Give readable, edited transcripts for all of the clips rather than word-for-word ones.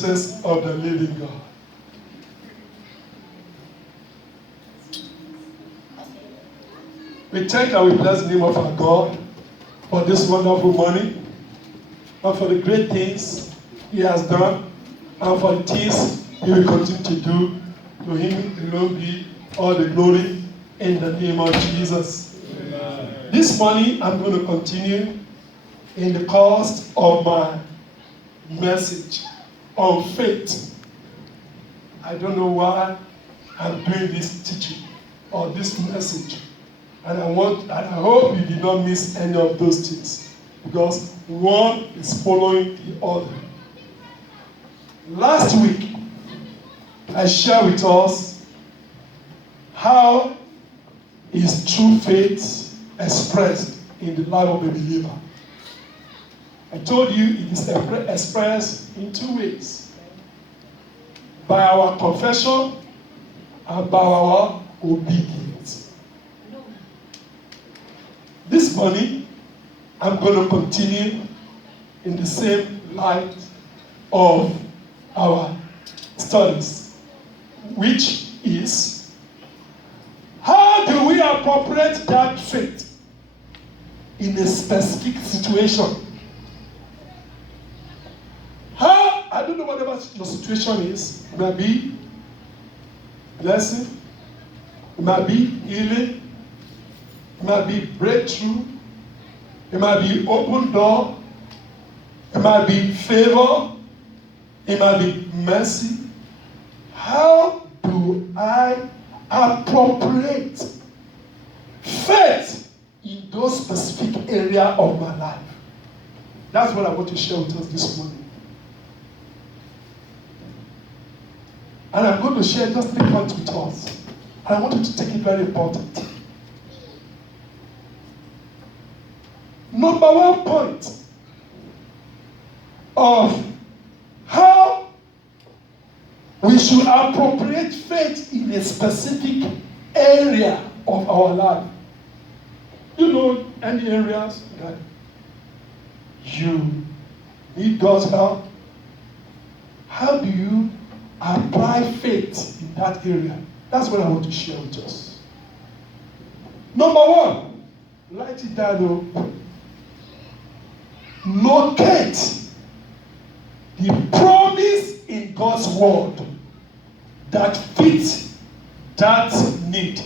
presence of the living God. We thank and we bless the name of our God for this wonderful morning and for the great things He has done and for the things He will continue to do. To Him alone be all the glory in the name of Jesus. Amen. This morning I'm going to continue in the course of my message on faith. I don't know why I'm doing this teaching or this message. And I hope you did not miss any of those things, because one is following the other. Last week, I shared with us how is true faith expressed in the life of a believer. I told you it is expressed in two ways: by our confession and by our obedience. This morning, I'm going to continue in the same light of our studies, which is, how do we appropriate that faith in a specific situation? How, I don't know whatever your situation is, it might be blessing, it might be healing, it might be breakthrough, it might be open door, it might be favor, it might be mercy. How do I appropriate faith in those specific area of my life? That's what I want to share with us this morning. And I'm going to share just 3 points with us. And I want you to take it very important. Number 1 point of how we should appropriate faith in a specific area of our life. You know, any areas that you need God's help, how do you apply faith in that area? That's what I want to share with us. Number 1, write it down though. Locate the promise in God's word that fits that need.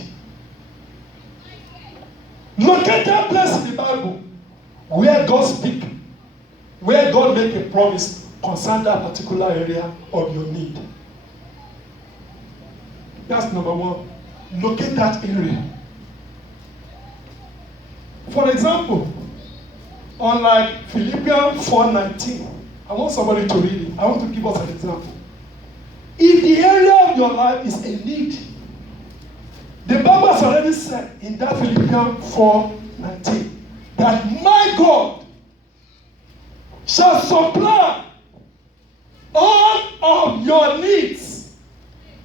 Locate that place in the Bible where God speaks, where God makes a promise concerning that particular area of your need. That's number 1. Locate that area. For example, unlike Philippians 4:19, I want somebody to read it. I want to give us an example. If the area of your life is a need, the Bible has already said in that Philippians 4:19 that my God shall supply all of your needs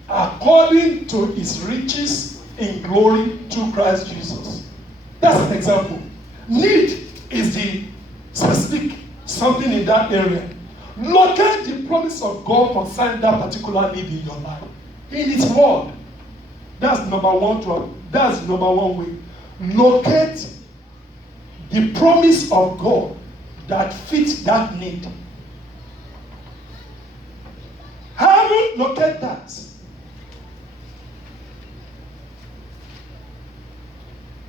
according to His riches in glory through Christ Jesus. That's an example. Need is the specific something in that area. Locate the promise of God concerning that particular need in your life in His word. That's number 1. That's number 1 way. Locate the promise of God that fits that need. How do you locate that?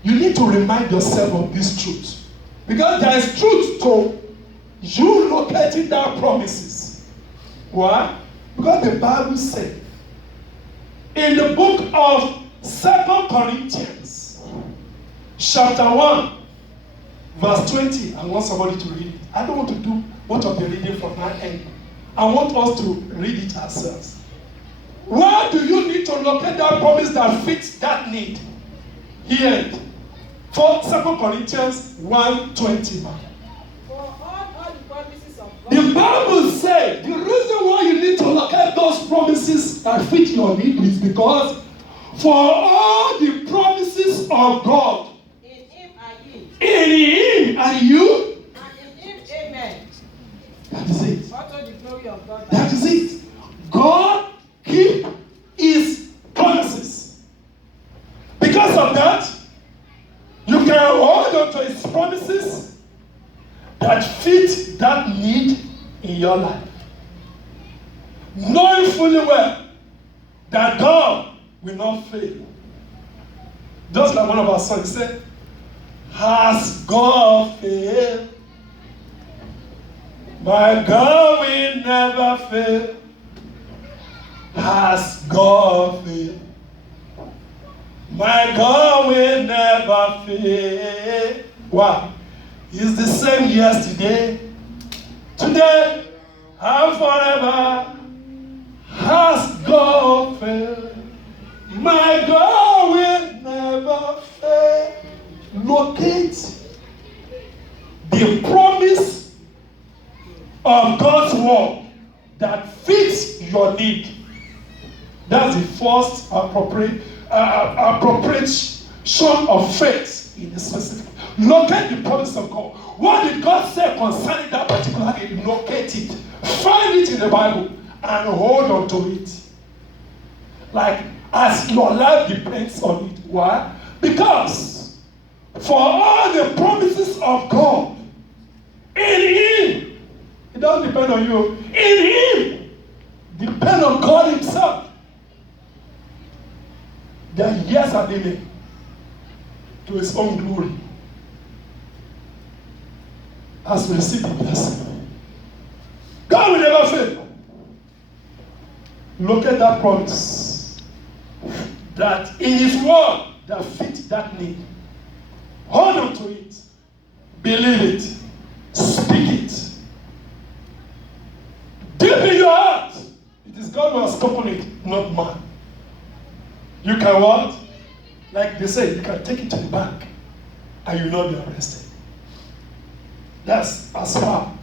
You need to remind yourself of this truth. Because there is truth to you locating that promises. Why? Because the Bible said in the book of 2 Corinthians, chapter 1, verse 20. I want somebody to read it. I don't want to do much of the reading from my end. I want us to read it ourselves. Where do you need to locate that promise that fits that need? Here, for 2 Corinthians 1:20. For all the promises of God. The Bible said the reason why you need to locate those promises that fit your need is because for all the promises of God In Him are ye. in Him and you, And in Him, amen. is it. What to the glory of God. That is it. God keep his promises. Because of that, you can hold on to his promises that fit that need in your life. Knowing fully well that God will not fail. Just like one of our songs said, has God failed? My God will never fail. Has God failed? My God will never fail. Why? He's the same yesterday, today, and forever. Has God failed? My God will never fail. Locate the promise of God's word that fits your need. That's the first appropriation of faith in the specific. Locate the promise of God. What did God say concerning that particular need? Locate it. Find it in the Bible and hold on to it. Like, as your life depends on it. Why? Because for all the promises of God, in Him, it doesn't depend on you. In Him, depend on God Himself. There are yes and amen to His own glory. As we receive the blessing, God will never fail. Look at that promise that in His word that fits that need. Hold on to it. Believe it. Speak it. Deep in your heart. It is God who has spoken it, not man. You can what? Like they say, you can take it to the bank and you will not be arrested. That's as far.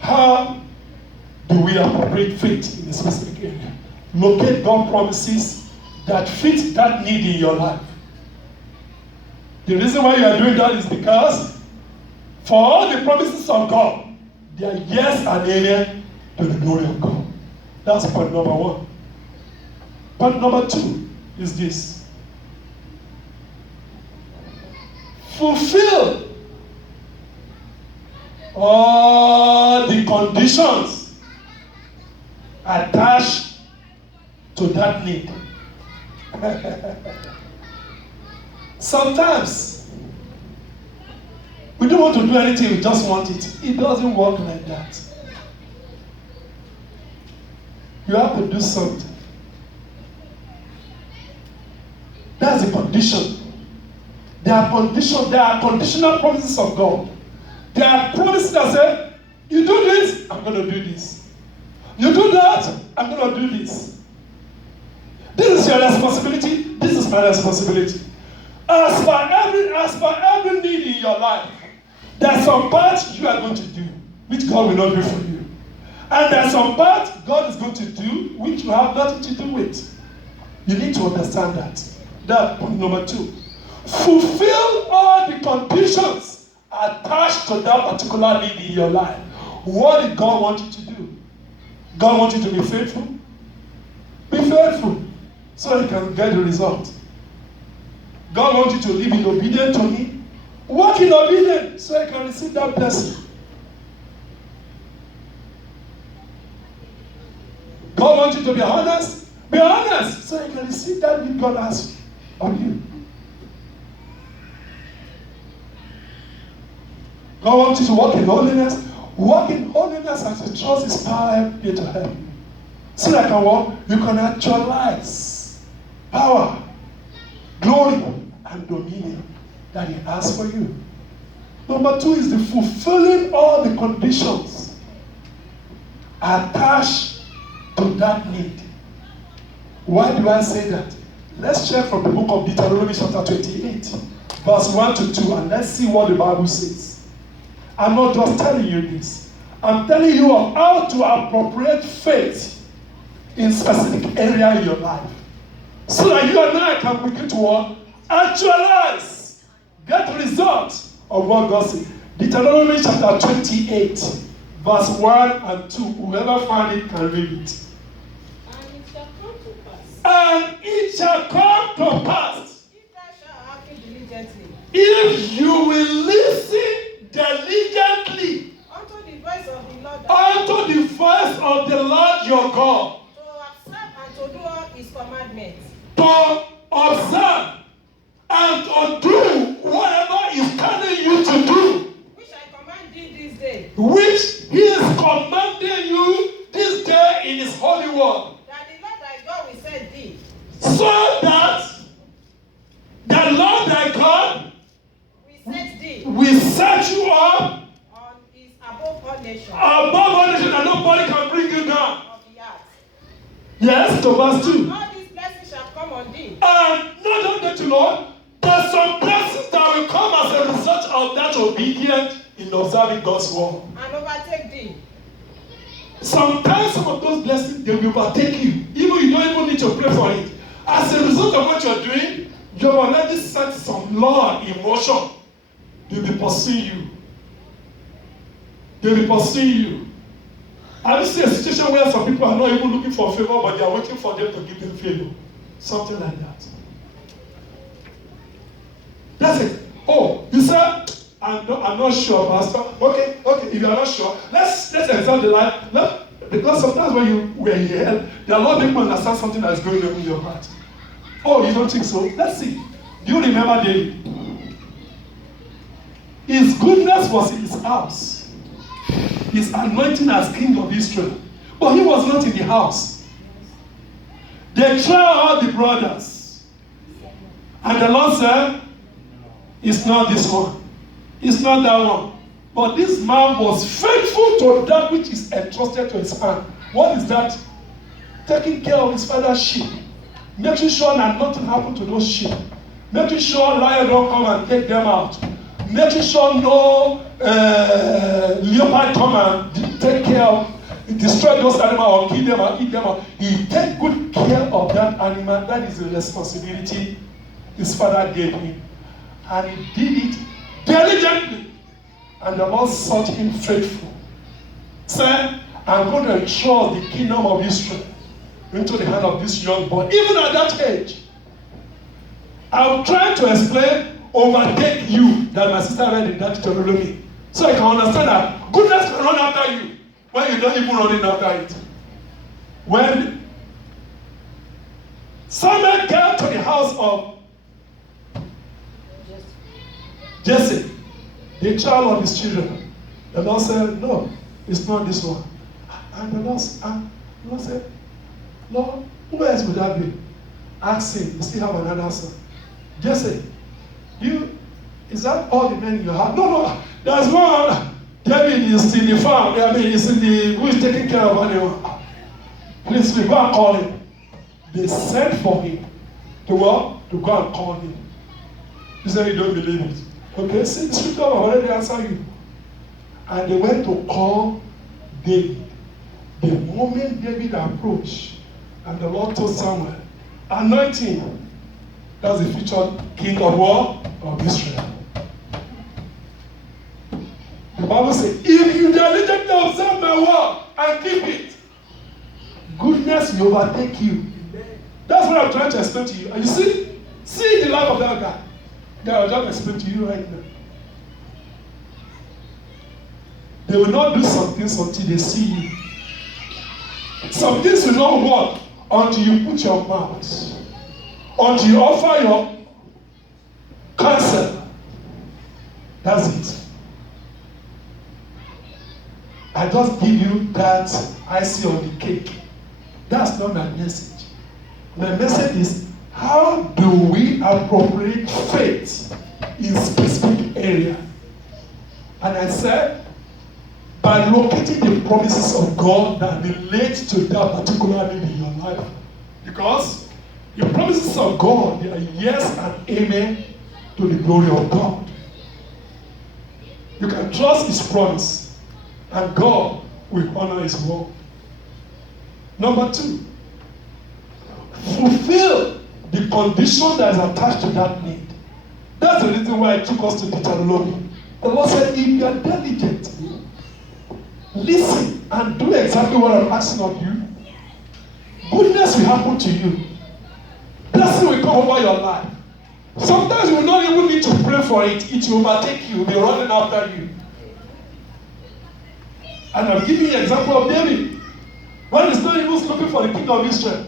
How do we appropriate faith in a specific area? Locate God promises that fit that need in your life. The reason why you are doing that is because for all the promises of God, they are yes and amen to the glory of God. That's point number one. Point number two is this. Fulfill all the conditions attached to that need. Sometimes we don't want to do anything, we just want it. It doesn't work like that. You have to do something. That's the condition. There are conditional promises of God. There are promises that say, you do this, I'm going to do this. You do that, I'm going to do this. This is your responsibility, this is my responsibility. As for every need in your life, there's some part you are going to do, which God will not do for you. And there's some part God is going to do, which you have nothing to do with. You need to understand that. That's point number two. Fulfill all the conditions attached to that particular need in your life. What did God want you to do? God wants you to be faithful. Be faithful so you can get the result. God wants you to live in obedience to Him. Walk in obedience so you can receive that blessing. God wants you to be honest. Be honest so you can receive that which God has of you. God wants you to walk in holiness. Walk in holiness as you trust His power here to help you. So that you can actualize power, glory, and dominion that He has for you. Number two is the fulfilling all the conditions attached to that need. Why do I say that? Let's check from the book of Deuteronomy chapter 28, verse 1 to 2, and let's see what the Bible says. I'm not just telling you this. I'm telling you of how to appropriate faith in specific area in your life. So that you and I can begin to actualize, get results of what God says. Deuteronomy chapter 28, verse 1 and 2. Whoever found it can read it. And it shall come to pass, And it shall come to pass, if thou shalt hearken diligently if you will listen diligently unto the voice of the Lord, unto the voice of the Lord your God, to observe and to do all his commandments, to observe and to do whatever he's telling you to do, which I command thee this day, which he is commanding you this day in his holy word, that the Lord thy God will set thee so that the Lord thy God will set you up on his above all nations above all nations, and nobody can bring you down. of the earth. Yes, to verse 2. All these blessings shall come on thee, And not only that, Lord, there's some blessings that will come as a result of that obedience in observing God's word. and overtake thee. Sometimes some of those blessings, they will overtake you. Even you don't even need to pray for it. As a result of what you're doing, you have already set some law in motion. They will pursue you. They will pursue you. Have you seen a situation where some people are not even looking for favor, but they are waiting for them to give them favor? Something like that. That's it. Oh, you said, I'm not sure, Pastor. Okay, if you are not sure, let's examine the life. Because sometimes when you were here, there are a lot of people understand something that is going on in your heart. Oh, you don't think so? Let's see. Do you remember David? His goodness was in his house. His anointing as king of Israel. But he was not in the house. They tried all the brothers. And the Lord said, it's not this one. It's not that one. But this man was faithful to that which is entrusted to his hand. What is that? Taking care of his father's sheep. Making sure that nothing happened to those sheep. Making sure lion don't come and take them out. Making sure no leopard come and take care of, destroy those animals or kill them or eat them out. He take good care of that animal. That is the responsibility his father gave him. And he did it diligently. And the Lord sought him faithful. Said, I'm going to entrust the kingdom of Israel into the hand of this young boy. Even at that age, I'm trying to explain, overtake you, that my sister read in that Deuteronomy. So I can understand that goodness can run after you when you're not even running after it. When Samuel came to the house of Jesse, the child of his children, the Lord said, no, it's not this one. And the Lord said, Lord, who else would that be? Ask him, you still have another son. Jesse, is that all the men you have? No, there's one. David is in the farm. He's in the, who is taking care of anyone. Please, we go and call him. They sent for him to what? To go and call him. He said, you don't believe it. Okay, see, the scripture will already answer you. And they went to call David. The moment David approached, and the Lord told Samuel, anoint him. That's the future king of war of Israel. The Bible says, if you diligently observe my word and keep it, goodness will overtake you. That's what I'm trying to explain to you. And you see the life of that guy. That I'll just explain to you right now. They will not do some things until they see you. Some things will not work until you put your mouth. Until you offer your counsel. That's it. I just give you that icing on the cake. That's not my message. My message is, how do we appropriate faith in specific area? And I said, by locating the promises of God that relate to that particular need in your life. Because the promises of God, they are yes and amen to the glory of God. You can trust His promise, and God will honor His word. Number 2, fulfill the condition that is attached to that need. That's the reason why I took us to Deuteronomy. The Lord said, if you are diligent, listen and do exactly what I'm asking of you, goodness will happen to you. Blessing will come over your life. Sometimes you will not even need to pray for it. It will overtake you. It will be running after you. And I'm giving you an example of David. When he's not even looking for the king of Israel.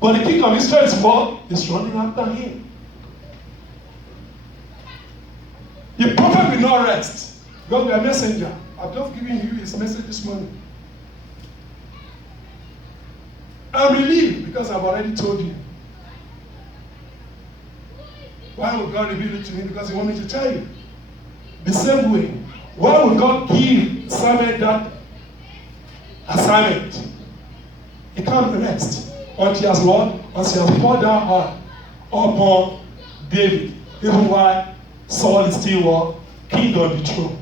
But the king of Israel is what? Is running after him. The prophet will not rest. God will be a messenger. I've just given you his message this morning. I'm relieved because I've already told you. Why would God reveal it to me? Because he wants me to tell you. The same way, why would God give Samuel that assignment? He can't rest until he has what? Until he has poured down her upon David. Even while Saul is still what? King on the throne.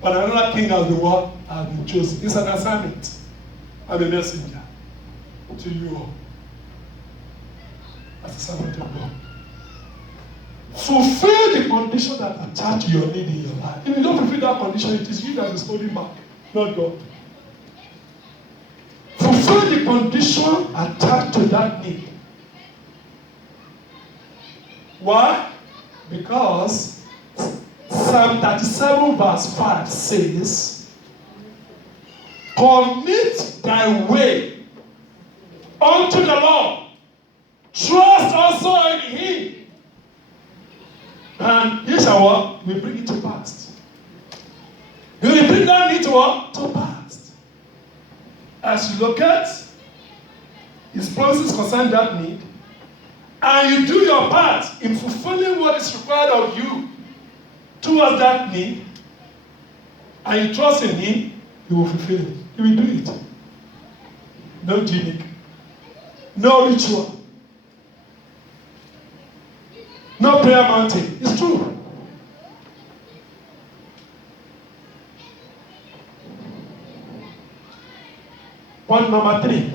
But another king has been what? Has been chosen. It's an assignment. I'm a messenger to you all. As a servant of God. Fulfill the condition that attach to your need in your life. If you don't fulfill that condition, it is you that is holding back, not God. Fulfill the condition attached to that need. Why? Because Psalm 37 verse 5 says, commit thy way unto the Lord. Trust also in him. And he shall what? We bring it to pass. He will bring that need to what? To pass. As you look at his promises concerning that need, and you do your part in fulfilling what is required of you towards that need, and you trust in him, he will fulfill it. He will do it. No gimmick. No ritual. No prayer mountain. It's true. Point number 3.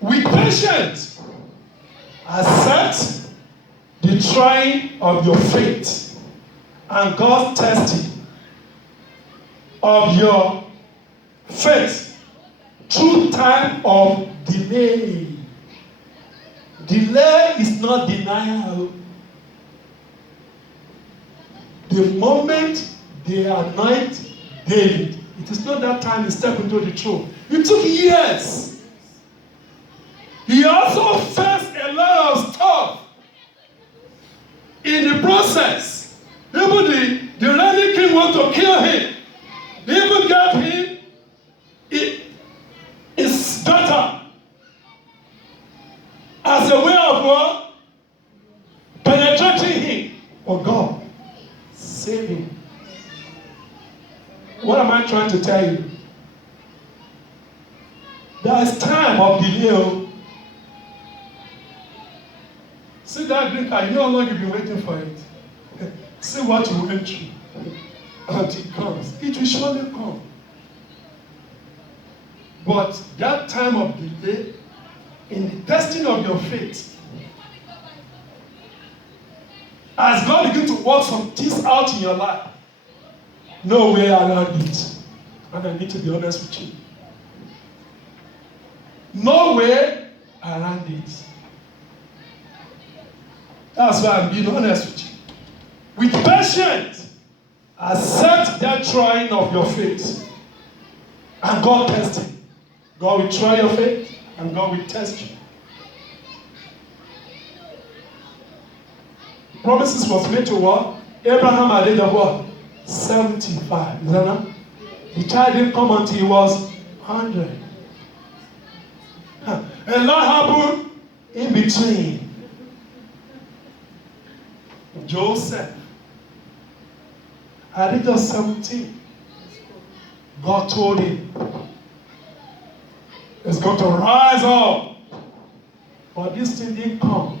With patience, accept the trying of your faith and God's testing of your faith through time of delay. Delay is not denial. The moment they anoint David, it is not that time he stepped into the throne. It took years. He also faced a lot of stuff in the process. Even the reigning king wanted to kill him. They even gave him his daughter as a way of what? Penetrating him. But God saved him. What am I trying to tell you? There is time of delay. See that green card, you know how long you've been waiting for it. See what you went through until it comes. It will surely come. But that time of delay, in the testing of your faith, as God begins to work some things out in your life, no way around it. And I need to be honest with you. No way around it. That's why I'm being honest with you. With patience, accept that trying of your faith. And God tests it. God will try your faith, and God will test you. Promises was made to what? Abraham at the age of what? 75. Is that not? The child didn't come until he was 100. A lot happened in between. Joseph, at the age of 17, God told him, it's going to rise up. But this thing didn't come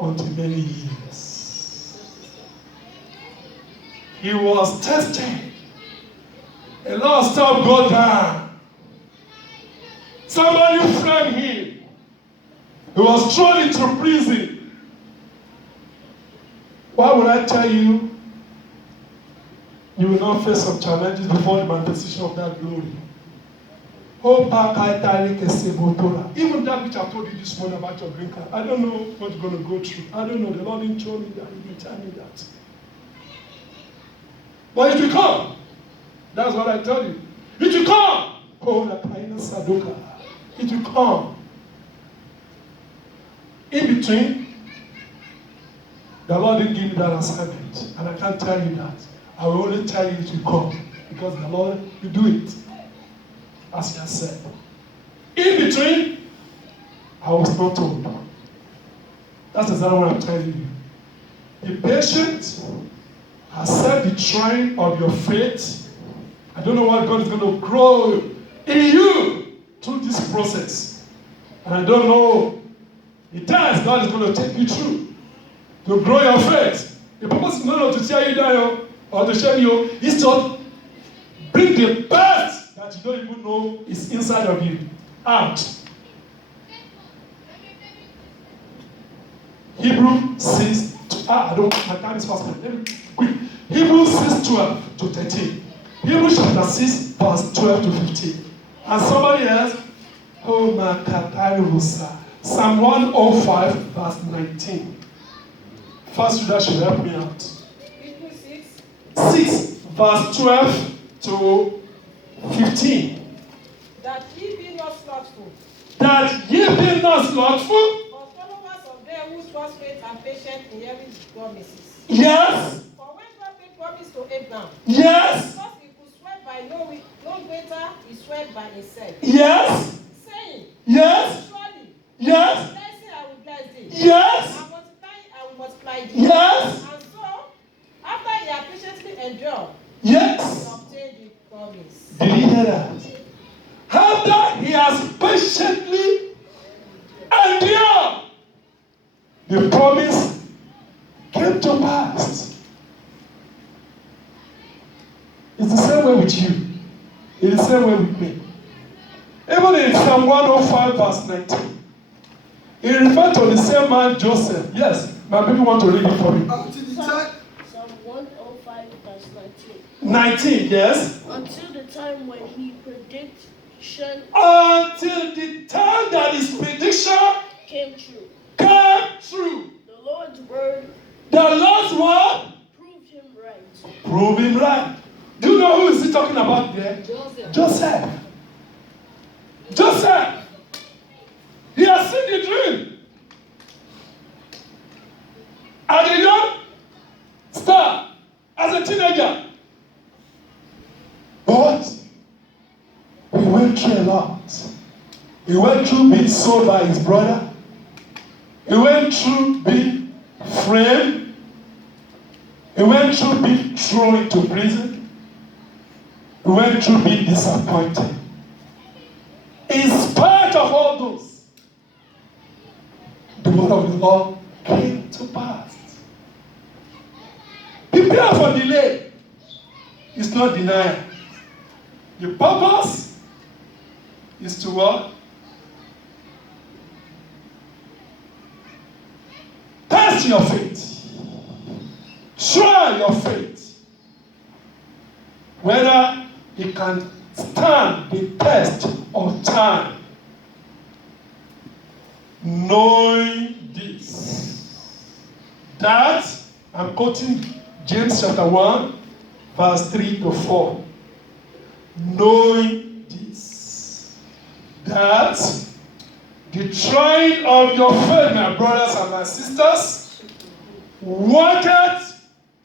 until many years. He was tested. A lot of stuff go down. Somebody framed him. He was thrown into prison. Why would I tell you you will not face some challenges before the manifestation of that glory? Even that which I told you this morning about your green card, I don't know what you're going to go through. I don't know. The Lord didn't show me that. He didn't tell me that. But it will come. That's what I tell you. It will come. Oh, the kindness Sadoka. It will come. In between, the Lord didn't give me that assignment. And I can't tell you that. I will only tell you it will come. Because the Lord will do it. As he has said. In between, I was not told. That's exactly what I'm telling you. Be patient. Accept the trying of your faith. I don't know what God is going to grow in you through this process. And I don't know the times God is going to take you through to grow your faith. The purpose is not to tear you down or to shame you. It's to bring the best that you don't even know is inside of you out. Hebrews 6, my time is fast. Let me quick. Hebrews 6:12-13. Hebrews chapter 6, verse 12-15. And somebody else, Psalm 105, verse 19. First reader should help me out. Hebrews 6, verse 12-15. That ye be not slothful, That ye be not slothful. but followers of them whose trust faith and patience in every promises. Yes. For when God made promise to Abraham, Yes. because he could swear by no greater, he swore by himself, Yes. saying, Yes. surely, Yes. blessing I will bless thee, Yes. and multiplying I will multiply thee. Yes. And so, after he had patiently endured, he Yes. obtained the promise. Did you hear that? After he has patiently endured, the promise came to pass. It's the same way with you. It's the same way with me. Even in Psalm 105, verse 19, it refers to the same man Joseph. Yes, my baby want to read it for me. Psalm 105, verse 19. 19, yes. Until the time when he prediction Until the time that his prediction came true. came true. The Lord's word The Lord's word proved him right. prove him right. Do you know who is he talking about there? Joseph. Joseph. He has seen the dream. As a young star, as a teenager. But he went through a lot. He went through being sold by his brother. He went through being framed. He went through being thrown into prison. He went through being disappointed. In spite of all those, the word of the Lord came to pass. Prepare for delay. It's not denial. The purpose is to what? Test your faith. Try your faith. Whether it can stand the test of time. Knowing this, that, I'm quoting James chapter 1, verse 3-4. Knowing this, that the trying of your faith, my brothers and my sisters, worketh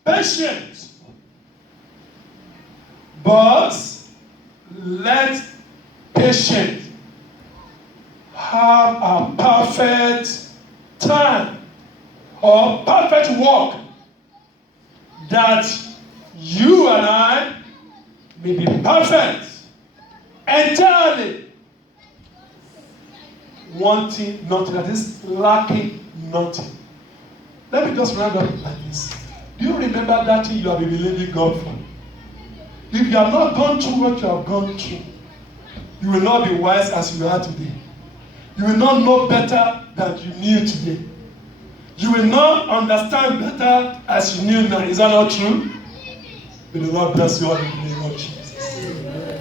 patience. But let patience have a perfect time or perfect work, that you and I may be perfect, entirely, wanting nothing, that is, lacking nothing. Let me just round up like this. Do you remember that thing you have been believing God for? If you have not gone through what you have gone through, you will not be wise as you are today. You will not know better than you knew today. you will not understand better as you knew now. Is that not true? May the Lord bless you all in the name of Jesus.